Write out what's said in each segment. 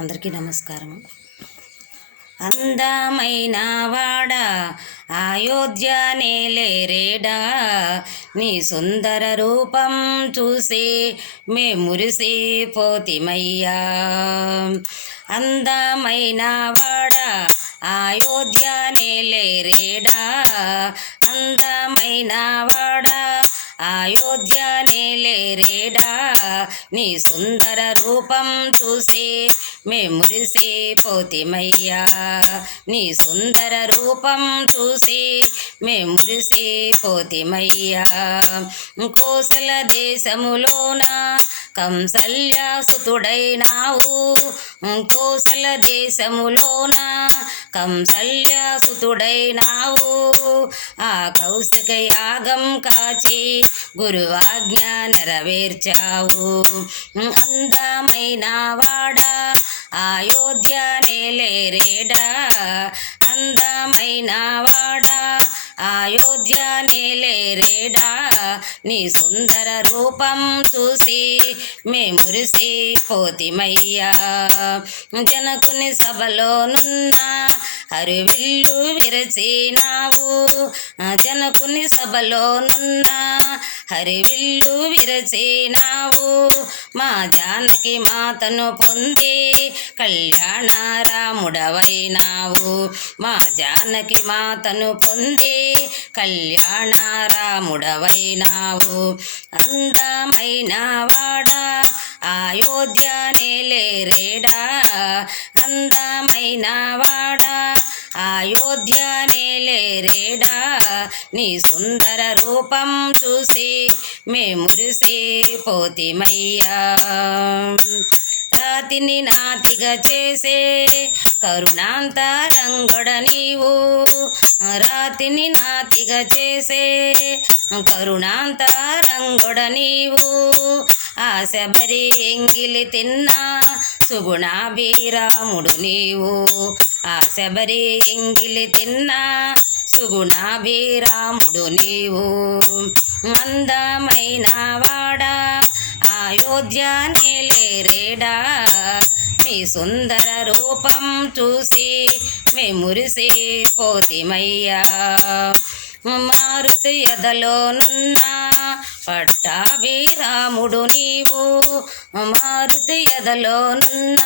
అందరికీ నమస్కారం. అందమైన వాడ అయోధ్య నేలేరేడా, నీ సుందర రూపం చూసి మే మురిసిపోతిమయ్యా. అందమైన వాడ అయోధ్య నేలేరేడా, అందమైన వాడ అయోధ్య నేలేరేడా, నీ సుందర రూపం చూసి మే మురిసిపోతిమయ్యా. నీ సుందర రూపం చూసి మే మురిసిపోతిమయ్యా. కోసల దేశములోన కంసల్యాసుతుడైనావు, కోసల దేశములోన కంసల్యాసుతుడైనావు. ఆ కౌశిక యాగం కాచి గురువాజ్ఞ నెరవేర్చావు. అందమైన వాడా అయోధ్య నేలేరేడా, అందమైన వాడా అయోధ్య నేలేరేడా, నీ సుందర రూపం చూసి మే మురిసిపోతిమయ్యా. జనకుని సభలోనున్న హరివిల్లు విరచినావు, జనకుని సభలోనున్న హరివిల్లు విరచినావు. మా జానకి మాతను పొంది కళ్యాణ రాముడవైనావు. మా జానకి మాతను పొంది కళ్యాణ రాముడవైనావు. అందమైన వాడా అయోధ్య నేలేరేడా, అందమైన వాడా అయోధ్య నేలేరేడా, నీ సుందర రూపం చూసి మే మురిసిపోతిమయ్యా. రాతిని నాతిగా చేసే కరుణాంతరంగొడ నీవు, రాతిని నాతిగా చేసే కరుణాంతరంగొడ నీవు. ఆ శబరి ఎంగిలి తిన్నా సుగుణాభిరాముడు నీవు, ఆ శబరి ఎంగిలి తిన్నా సుగుణాభిరాముడు నీవు. అందమైన వాడా అయోధ్య నేలేరేడా, నీ సుందర రూపం చూసి మే మురిసిపోతిమయ్యా. మారుతి ఎదలోనున్న పట్టాభిరాముడు నీవు, మారుతి ఎదలోనున్న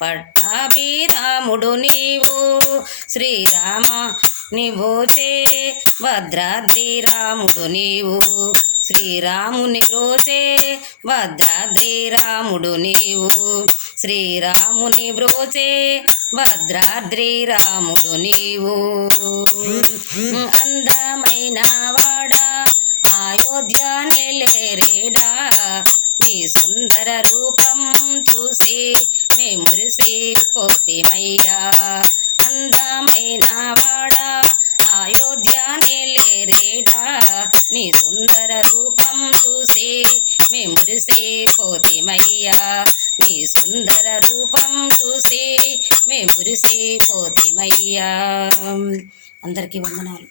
పట్టాభిరాముడు నీవు. శ్రీరామ నివోచే భద్రాద్రి రాముడు నీవు, శ్రీరాముని బ్రోచే భద్రాద్రి రాముడు నీవు, శ్రీరాముని బ్రోచే భద్రాద్రి రాముడు నీవు. అందమైన వాడా అయోధ్య నేలేరేడా, నీ సుందర రూపం చూసి మే మురిసిపోతిమయ్యా. అందమైన వాడా అయోధ్య నేలేరేడా, నీ సుందర రూపం చూసి మే మురిసిపోతిమయ్యా. నీ సుందర రూపం చూసి మే మురిసిపోతిమయ్యా. అందరికీ వందనాలు.